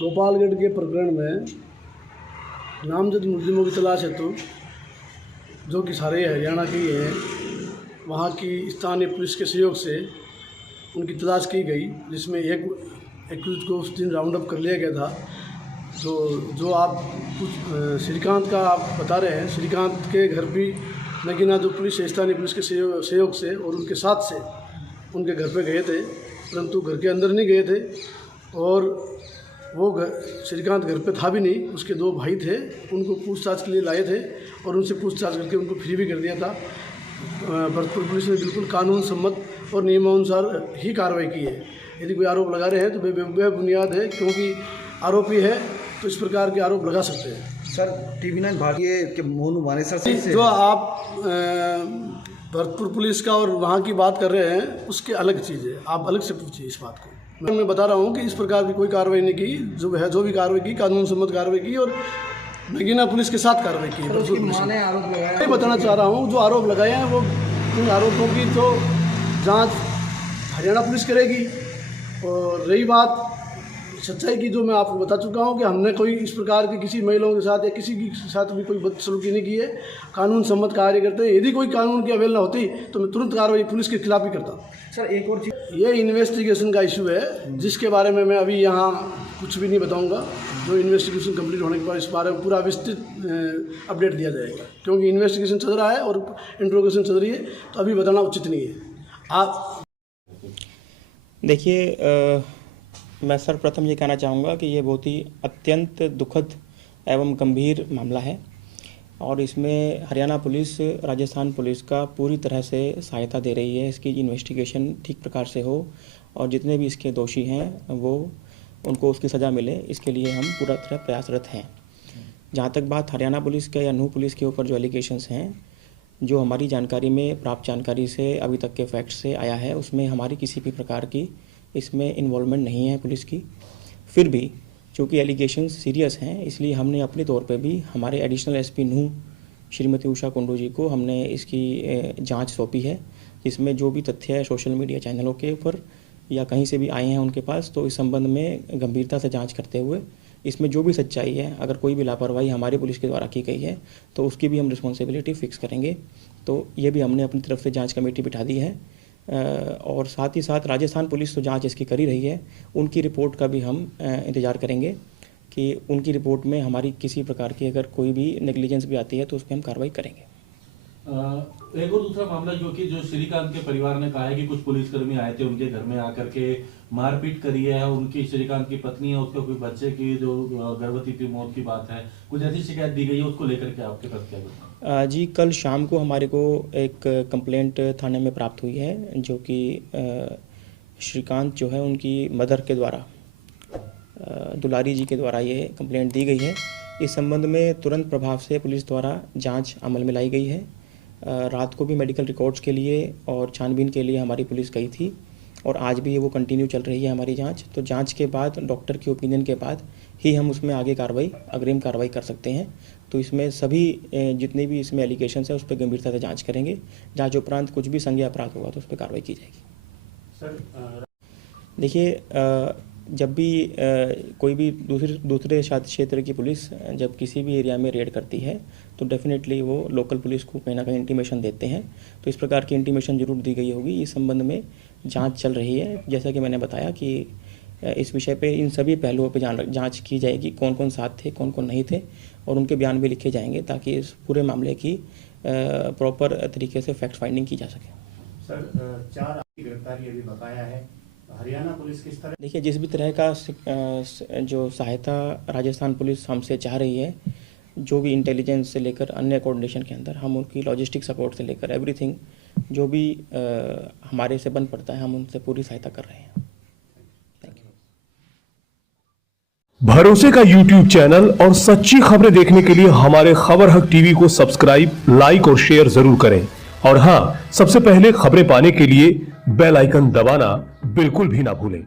गोपालगढ़ के प्रकरण में नामजद मुलजिमों की तलाश है, तो जो कि सारे हरियाणा के ही है, वहाँ की स्थानीय पुलिस के सहयोग से उनकी तलाश की गई, जिसमें एक एक्यूज को उस दिन राउंड अप कर लिया गया था। तो जो आप कुछ श्रीकांत का आप बता रहे हैं, श्रीकांत के घर भी नगीना जो पुलिस है, स्थानीय पुलिस के सहयोग से और उनके साथ से उनके घर पे गए थे, परंतु घर के अंदर नहीं गए थे और वो श्रीकांत घर पे था भी नहीं। उसके दो भाई थे, उनको पूछताछ के लिए लाए थे और उनसे पूछताछ करके उनको फ्री भी कर दिया था। भरतपुर पुलिस ने बिल्कुल कानून सम्मत और नियमानुसार ही कार्रवाई की है। यदि कोई आरोप लगा रहे हैं तो बेबुनियाद है, क्योंकि आरोपी है तो इस प्रकार के आरोप लगा सकते हैं। सर, TV9 भारतीय के मोनू मानेसर से जो आप भरतपुर पुलिस का और वहाँ की बात कर रहे हैं, उसके अलग चीज़ है, आप अलग से पूछिए इस बात को। मैं बता रहा हूँ कि इस प्रकार की कोई कार्रवाई नहीं की, जो भी कार्रवाई की कानून सम्मत कार्रवाई की और नगीना पुलिस के साथ कार्रवाई की है। आरोप लगाया, मैं बताना चाह रहा हूँ, जो आरोप लगाए हैं वो उन आरोपों की तो जांच हरियाणा पुलिस करेगी। और रही बात सच्चाई की, जो मैं आपको बता चुका हूँ कि हमने कोई इस प्रकार की किसी महिलाओं के साथ या किसी के साथ भी कोई बदसलूकी नहीं की है। कानून सम्मत कार्य करते हैं। यदि कोई कानून की अवहेलना होती तो मैं तुरंत कार्रवाई पुलिस के खिलाफ ही करता। सर, एक और चीज़, ये इन्वेस्टिगेशन का इशू है, जिसके बारे में मैं अभी यहाँ कुछ भी नहीं बताऊँगा। जो इन्वेस्टिगेशन कंप्लीट होने के बाद इस बारे में पूरा विस्तृत अपडेट दिया जाएगा, क्योंकि इन्वेस्टिगेशन चल रहा है और इंट्रोगेशन चल रही है, तो अभी बताना उचित नहीं है। आप देखिए, मैं सर्वप्रथम ये कहना चाहूँगा कि ये बहुत ही अत्यंत दुखद एवं गंभीर मामला है और इसमें हरियाणा पुलिस राजस्थान पुलिस का पूरी तरह से सहायता दे रही है। इसकी इन्वेस्टिगेशन ठीक प्रकार से हो और जितने भी इसके दोषी हैं वो उनको उसकी सज़ा मिले, इसके लिए हम पूरा तरह प्रयासरत हैं। जहाँ तक बात हरियाणा पुलिस के या नूह पुलिस के ऊपर जो एलिगेशंस हैं, जो हमारी जानकारी में प्राप्त जानकारी से अभी तक के फैक्ट से आया है, उसमें हमारी किसी भी प्रकार की इसमें इन्वॉल्वमेंट नहीं है पुलिस की। फिर भी चूँकि एलिगेशंस सीरियस हैं, इसलिए हमने अपने तौर पे भी हमारे एडिशनल एसपी नूह श्रीमती उषा कुंडू जी को हमने इसकी जांच सौंपी है, जिसमें जो भी तथ्य है सोशल मीडिया चैनलों के ऊपर या कहीं से भी आए हैं उनके पास, तो इस संबंध में गंभीरता से जांच करते हुए इसमें जो भी सच्चाई है, अगर कोई भी लापरवाही हमारी पुलिस के द्वारा की गई है तो उसकी भी हम रिस्पॉन्सिबिलिटी फिक्स करेंगे। तो ये भी हमने अपनी तरफ से जाँच कमेटी बिठा दी है और साथ ही साथ राजस्थान पुलिस तो जांच इसकी कर ही रही है, उनकी रिपोर्ट का भी हम इंतज़ार करेंगे कि उनकी रिपोर्ट में हमारी किसी प्रकार की अगर कोई भी नेग्लिजेंस भी आती है तो उस पर हम कार्रवाई करेंगे। एक और दूसरा मामला जो श्रीकांत के परिवार ने कहा है कि कुछ पुलिसकर्मी आए थे उनके घर में आकर के मारपीट करी है, उनकी श्रीकांत की पत्नी है, उसके कोई बच्चे की जो गर्भवती थी मौत की बात है, कुछ ऐसी शिकायत दी गई है, उसको लेकर के आपके पास क्या? जी, कल शाम को हमारे को एक कंप्लेंट थाने में प्राप्त हुई है, जो कि श्रीकांत जो है उनकी मदर के द्वारा, दुलारी जी के द्वारा ये कंप्लेंट दी गई है। इस संबंध में तुरंत प्रभाव से पुलिस द्वारा जांच अमल में लाई गई है। रात को भी मेडिकल रिकॉर्ड्स के लिए और छानबीन के लिए हमारी पुलिस गई थी और आज भी वो कंटिन्यू चल रही है हमारी जांच। तो जांच के बाद डॉक्टर की ओपिनियन के बाद ही हम उसमें आगे अग्रिम कार्रवाई कर सकते हैं। तो इसमें सभी जितने भी इसमें एलिगेशंस है उस पर गंभीरता से जांच करेंगे। जांच उपरांत कुछ भी संज्ञेय अपराध होगा तो उस पर कार्रवाई की जाएगी। सर, देखिए, जब भी कोई भी दूसरे क्षेत्र की पुलिस जब किसी भी एरिया में रेड करती है तो डेफिनेटली वो लोकल पुलिस को कहीं ना कहीं इंटीमेशन देते हैं। तो इस प्रकार की इंटीमेशन जरूर दी गई होगी। इस संबंध में जांच चल रही है। जैसा कि मैंने बताया कि इस विषय पे इन सभी पहलुओं पे जांच की जाएगी, कौन कौन साथ थे, कौन कौन नहीं थे, और उनके बयान भी लिखे जाएंगे ताकि इस पूरे मामले की प्रॉपर तरीके से फैक्ट फाइंडिंग की जा सके। सर, 4 की गिरफ्तारी अभी बकाया है, हरियाणा पुलिस किस तरह? देखिए, जिस भी तरह का जो सहायता राजस्थान पुलिस हमसे चाह रही है, जो भी इंटेलिजेंस से लेकर अन्य कोऑर्डिनेशन के अंदर, हम उनकी लॉजिस्टिक सपोर्ट से लेकर एवरीथिंग जो भी हमारे से बन पड़ता है, हम उनसे पूरी सहायता कर रहे हैं। Thank you. भरोसे का YouTube चैनल और सच्ची खबरें देखने के लिए हमारे खबर हक टीवी को सब्सक्राइब, लाइक और शेयर जरूर करें। और हां, सबसे पहले खबरें पाने के लिए बेल आइकन दबाना बिल्कुल भी ना भूलें।